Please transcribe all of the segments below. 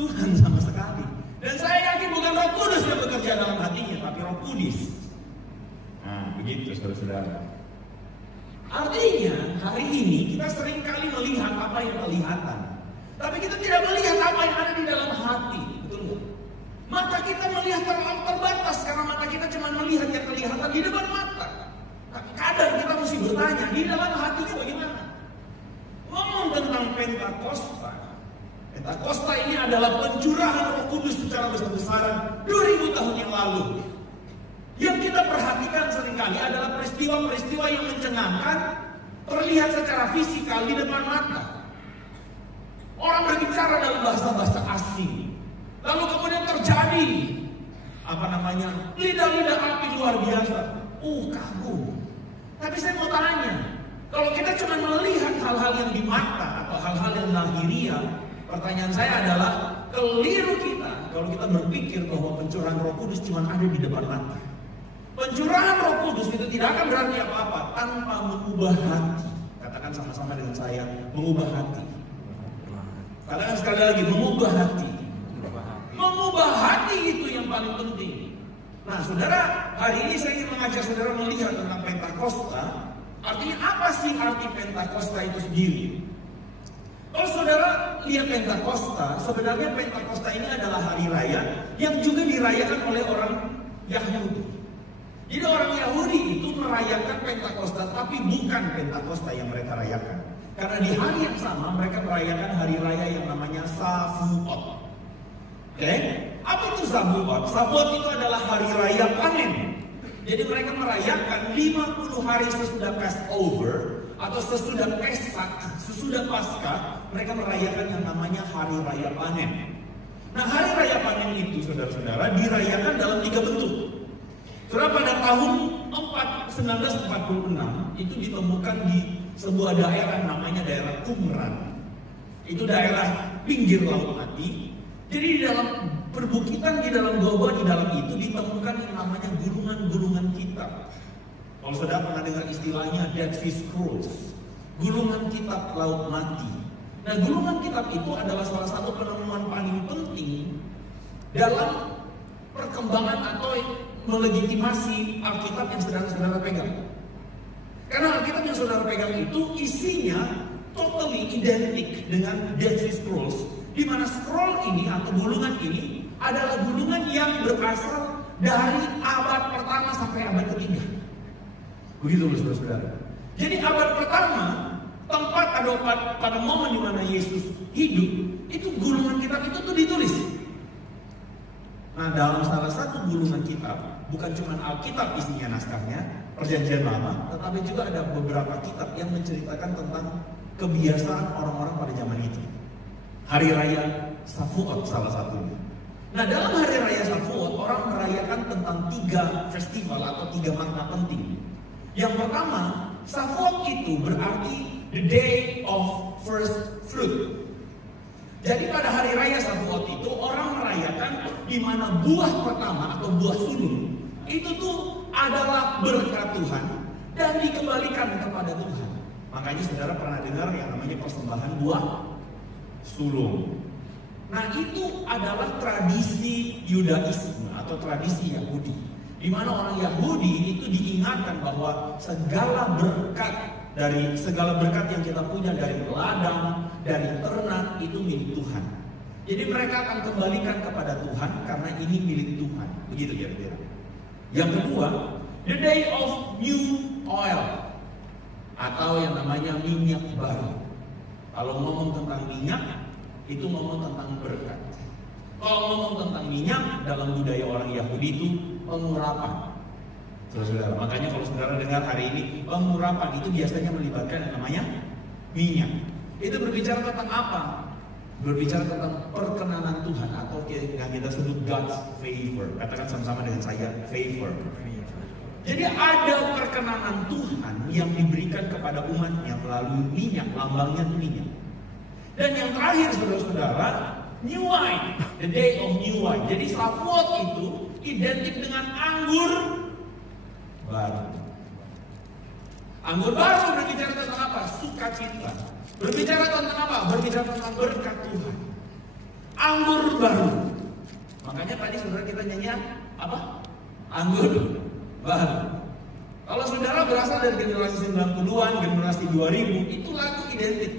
Tuhan sama sekali. Dan saya yakin bukan Roh Kudus yang bekerja dalam hatinya, tapi Roh Kudus. Nah, begitu saudara-saudara. Artinya, hari ini kita seringkali melihat apa yang kelihatan, tapi kita tidak melihat apa yang ada di dalam hati. Betul nggak? Mata kita melihat terlalu terbatas, karena mata kita cuma melihat yang kelihatan di depan mata. Kadang kita mesti bertanya, di dalam hatinya bagaimana? Ngomong tentang Pentakosta. Pentakosta ini adalah pencurahan Roh Kudus secara besar-besaran 2000 tahun yang lalu. Yang kita perhatikan seringkali adalah peristiwa-peristiwa yang mencengangkan, terlihat secara fisikal di depan mata. Orang berbicara dalam bahasa-bahasa asing. Lalu kemudian terjadi lidah-lidah api luar biasa. Kagum. Tapi saya mau tanya, kalau kita cuma melihat hal-hal yang di mata atau hal-hal yang lahiriah, pertanyaan saya adalah keliru kita kalau kita berpikir bahwa pencurahan Roh Kudus cuma ada di depan mata. Pencurahan Roh Kudus itu tidak akan berarti apa-apa tanpa mengubah hati. Katakan sama-sama dengan saya, mengubah hati. Katakan sekali lagi, mengubah hati. Mengubah hati itu yang paling penting. Nah, saudara, hari ini saya ingin mengajak saudara melihat tentang Pentakosta. Artinya apa sih arti Pentakosta itu sendiri? Kalau saudara lihat Pentakosta, sebenarnya Pentakosta ini adalah hari raya yang juga dirayakan oleh orang Yahudi. Jadi orang Yahudi itu merayakan Pentakosta, tapi bukan Pentakosta yang mereka rayakan. Karena di hari yang sama mereka merayakan hari raya yang namanya Shavuot. Oke? Apa itu Shavuot? Shavuot itu adalah hari raya panen. Jadi mereka merayakan 50 hari sesudah Passover atau sesudah Paskah, mereka merayakan yang namanya hari raya panen. Nah, hari raya panen itu saudara-saudara dirayakan dalam 3 bentuk. Saudara, pada tahun 1946 itu ditemukan di sebuah daerah namanya daerah Qumran. Itu daerah pinggir Laut Mati. Jadi di dalam perbukitan, di dalam gua di dalam itu ditemukan yang namanya gulungan-gulungan kitab. Kalau saudara pernah dengar istilahnya Dead Sea Scrolls, gulungan kitab Laut Mati. Nah, gulungan kitab itu adalah salah satu penemuan paling penting dalam perkembangan atau melegitimasi Alkitab yang saudara-saudara pegang. Karena Alkitab yang saudara pegang itu isinya totally identik dengan Dead Sea Scrolls, di mana scroll ini atau gulungan ini adalah gulungan yang berasal dari abad pertama sampai abad ketiga. Begitu loh saudara-saudara. Jadi abad pertama, tempat pada momen di mana Yesus hidup, itu gulungan kitab itu tuh ditulis. Nah, dalam salah satu gulungan kitab, bukan cuma Alkitab isinya naskahnya, Perjanjian Lama, tetapi juga ada beberapa kitab yang menceritakan tentang kebiasaan orang-orang pada zaman itu. Hari raya Shavuot salah satunya. Nah, dalam hari raya Shavuot, orang merayakan tentang 3 festival atau 3 makna penting. Yang pertama, Shavuot itu berarti the day of first fruit. Jadi pada hari raya Shavuot itu orang merayakan di mana buah pertama atau buah sulung itu tuh adalah berkat Tuhan dan dikembalikan kepada Tuhan. Makanya saudara pernah dengar yang namanya persembahan buah sulung. Nah, itu adalah tradisi Yudaisme atau tradisi Yahudi, di mana orang Yahudi itu diingatkan bahwa segala berkat yang kita punya dari ladang, dari ternak itu milik Tuhan. Jadi mereka akan kembalikan kepada Tuhan karena ini milik Tuhan. Begitu kira-kira. Yang kedua, the day of new oil atau yang namanya minyak baru. Kalau ngomong tentang minyak, itu ngomong tentang berkat. Kalau ngomong tentang minyak dalam budaya orang Yahudi itu pengurapan. Saudara, makanya kalau saudara dengar hari ini pengurapan itu biasanya melibatkan yang namanya minyak. Itu berbicara tentang apa? Berbicara tentang perkenanan Tuhan atau yang kita sebut God's favor. Katakan sama-sama dengan saya, favor. Jadi ada perkenanan Tuhan yang diberikan kepada umatnya melalui minyak, lambangnya itu minyak. Dan yang terakhir saudara-saudara, new wine, the day of new wine. Jadi Shavuot itu identik dengan anggur baru. Anggur baru berbicara tentang apa? Sukacita. Berbicara tentang apa? Berbicara tentang berkat Tuhan. anggur baru. Makanya tadi saudara kita nyanyi apa? Anggur baru. Kalau saudara berasal dari generasi 90-an, generasi 2000, itu lagu identik.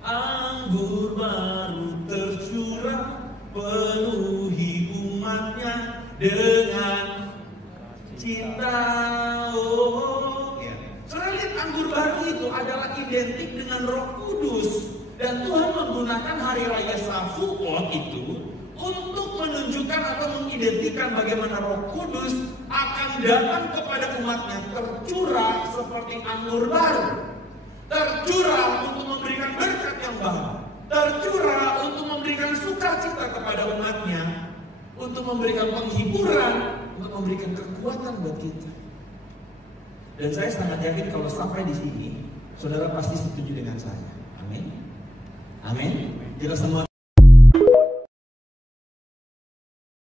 Anggur baru tercurah, penuhi umatnya dengan cinta. Oh, ya. Saudara lihat, anggur baru itu adalah identik dengan Roh Kudus. Dan Tuhan menggunakan hari raya Shavuot itu untuk menunjukkan atau mengidentikan bagaimana Roh Kudus akan datang kepada umatnya tercurah seperti anggur baru. Tercurah untuk memberikan berkat yang baru. Tercurah untuk memberikan sukacita kepada umatnya. Untuk memberikan penghiburan. Untuk memberikan kekuatan buat kita. Dan saya sangat yakin kalau sampai di sini, saudara pasti setuju dengan saya. Amin. Amin. Kita semua